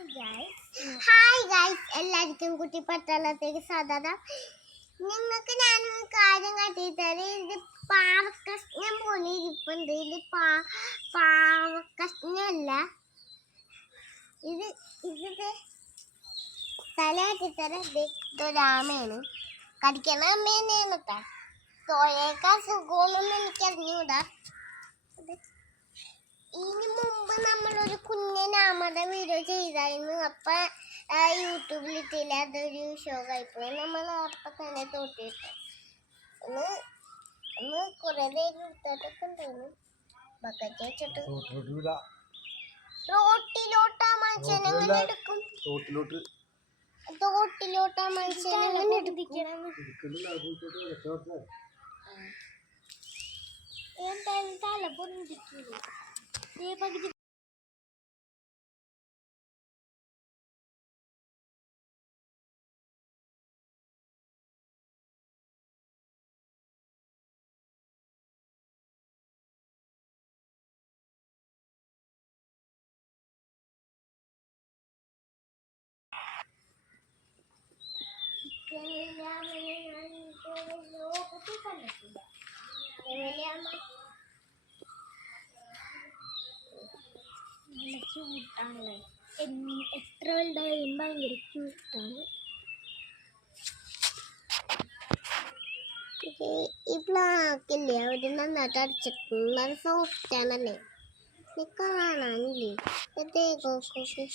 Hi guys എല്ലാവർക്കും കുട്ടി പട്ടാളത്തേക്ക് സാധാരണ നിങ്ങൾക്ക് ഞാനൊരു കാര്യം കാട്ടിത്തരാം. ഇത് പാവക്കഷ്ണം പോലെ ഇരിപ്പുണ്ട്. ഇത് പാ പാവക്കഷ്ണമല്ല. ഇത് ഇത് തല ഇതൊരാമയാണ്. കടിക്കണ അമ്മേനെയാണ് കേട്ടോ തോഴേക്കാൾ സുഖമൊന്നും എനിക്കറിഞ്ഞൂടാ. ഇനി മുമ്പ് കുഞ്ഞനാമയുടെ വീഡിയോ ചെയ്തായിരുന്നു. അപ്പൊ യൂട്യൂബിൽ ഇട്ടില്ല അതൊരു ഷോ ആയിപ്പോയി. നമ്മൾ അപ്പൊ തന്നെ തോട്ടിട്ട് ഒന്ന് ഒന്ന് കുറെ നേരം എടുത്തിട്ടൊക്കെ ഉണ്ടായിരുന്നു ബക്കറ്റ് വെച്ചിട്ട്. റോട്ടിലോട്ടാ മനുഷ്യൻ എങ്ങനെ എടുക്കും? തോട്ടിലോട്ട്. തോട്ടിലോട്ടാ മനുഷ്യൻ എങ്ങനെ എന്തായാലും തല പൊന്തിക്കില്ല. ക്യൂട്ടാണല്ലേ എത്ര വലുതായാലും ഭയങ്കര ക്യൂട്ടാണ് ഈ ബ്ലാക്കില്ലേ അവർ നന്നായിട്ട് അടിച്ചിട്ടുണ്ട് സോഫ്റ്റ് ആണല്ലേ ഇത് കാണാനില്ലേ? വെള്ളയിക്കട്ടെ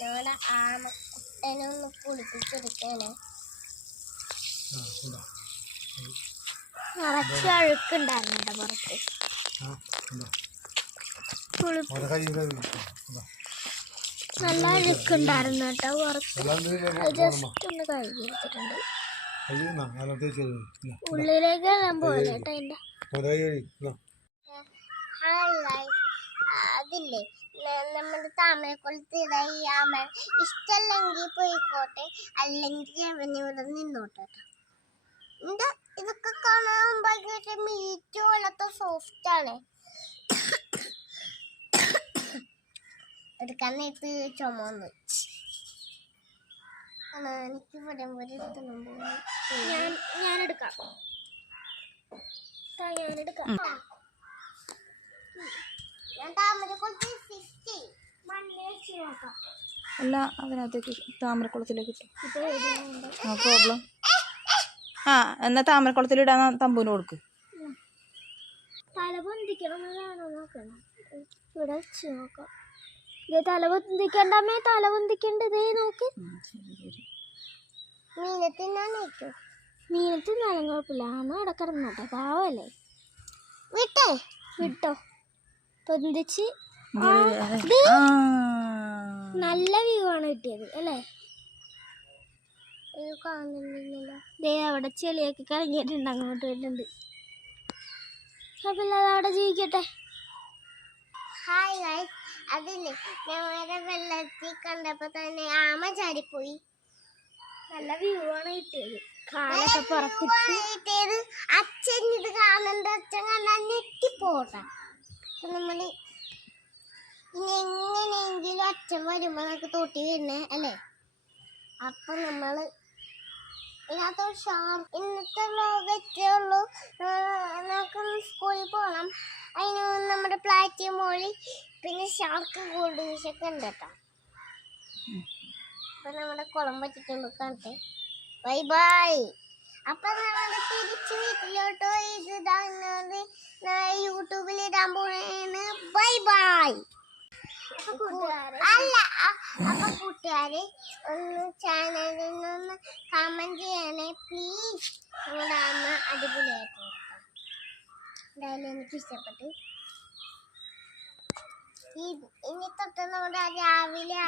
ഞങ്ങളുടെ ആമക്കുട്ടനെ ഒന്ന് കുളിപ്പിച്ചെടുക്കാണ് നിറച്ച് നല്ല അഴുക്കുണ്ടായിരുന്നു ഒന്ന് പോലെ അതില്ലേ നമ്മുടെ താമരക്കുളത്ത് ഇതാ ഈ ആമ ഇഷ്ടമല്ലെങ്കിൽ പോയിക്കോട്ടെ അല്ലെങ്കിൽ അവൻ ഇവിടെ നിന്നോട്ടെ ഇതൊക്കെ കാണാൻ ഭയങ്കര മീറ്റ് പോലത്തെ സോഫ്റ്റ് ആണ്. എടുക്കാൻ നേരത്ത് ചുമന്ന് എനിക്ക് ഇവിടെ ഞാൻ ഞാൻ എടുക്കാം. ഞാൻ എടുക്കാം. അല്ല അതിനകത്തേക്ക് താമരക്കുളത്തിലേക്ക് എഴുതുന്നുണ്ട് പ്രോബ്ലം ആ എന്നാ താമരക്കുളത്തിൽ ഇടാൻ തമ്പൂന് കൊടുക്ക്. തല പൊന്തിക്കണം എന്നാണോ നോക്കണം ഇവിടെ വെച്ച് നോക്കാം ഇത് തല പൊന്തിക്കണ്ടമ്മേ തല പൊന്തിക്കണ്ടതേ നോക്ക് മീനെ തിന്നാനേക്കോ മീനെ തിന്നാലും കുഴപ്പമില്ല അമ്മ അവിടെ കിടന്നോട്ടെ പാവല്ലേ വിട്ടേ വിട്ടോ പൊന്തിച്ച്. നല്ല വ്യൂ ആണ് കിട്ടിയത് അല്ലേ കാണുന്നില്ലല്ലോ ദേ അവിടെ ചെളിയൊക്കെ കറങ്ങിയിട്ടുണ്ട് അങ്ങോട്ട് വരുന്നുണ്ട്. അപ്പം അവിടെ ജീവിക്കട്ടെ. ഹായ് ഹായ് അതില്ലേ ഞങ്ങളുടെ വെള്ളത്തിൽ കണ്ടപ്പോ തന്നെ ആമ ചാടിപ്പോയി. നല്ല വ്യൂ ആണ് കിട്ടിയത്. കാലൊക്കെ പുറത്തിട്ട് അച്ഛൻ ഇത് കാണണ്ട അച്ഛൻ കണ്ടാൽ ഞെട്ടിപ്പോട്ടെ നമ്മൾ ഇനി എങ്ങനെയെങ്കിലും അച്ഛൻ വരുമ്പോ നമുക്ക് തോട്ടി വരുന്നേ അല്ലേ? അപ്പൊ നമ്മൾ ഇതിനകത്ത് ഷാർ ഇന്നത്തെ ലോകത്തേ ഉള്ളൂ. നമുക്ക് സ്കൂളിൽ പോകണം അതിന് നമ്മുടെ പ്ലാറ്റിയം മോളി പിന്നെ ഷാർക്ക് ഗോൾഡ് ഫിഷൊക്കെ ഉണ്ട് കേട്ടോ. അപ്പം നമ്മുടെ കുളം പറ്റിക്കൊണ്ട് കാണട്ടെ ബൈ ബൈ. അപ്പം നമ്മൾ തിരിച്ച് വീട്ടിലോട്ട് ഇതാ യൂട്യൂബിൽ ഇടാൻ പോണേന്ന്. Bye bye. അല്ല അപ്പൊ കൂട്ടുകാരെ ഒന്ന് ചാനലിൽ നിന്ന് കമന്റ് ചെയ്യണേ പ്ലീസ് നിങ്ങളുടെ അമ്മ അടിപൊളിയായിട്ട് എന്തായാലും എനിക്ക് ഇഷ്ടപ്പെട്ടു. ഇനി തൊട്ട് നമ്മുടെ രാവിലെ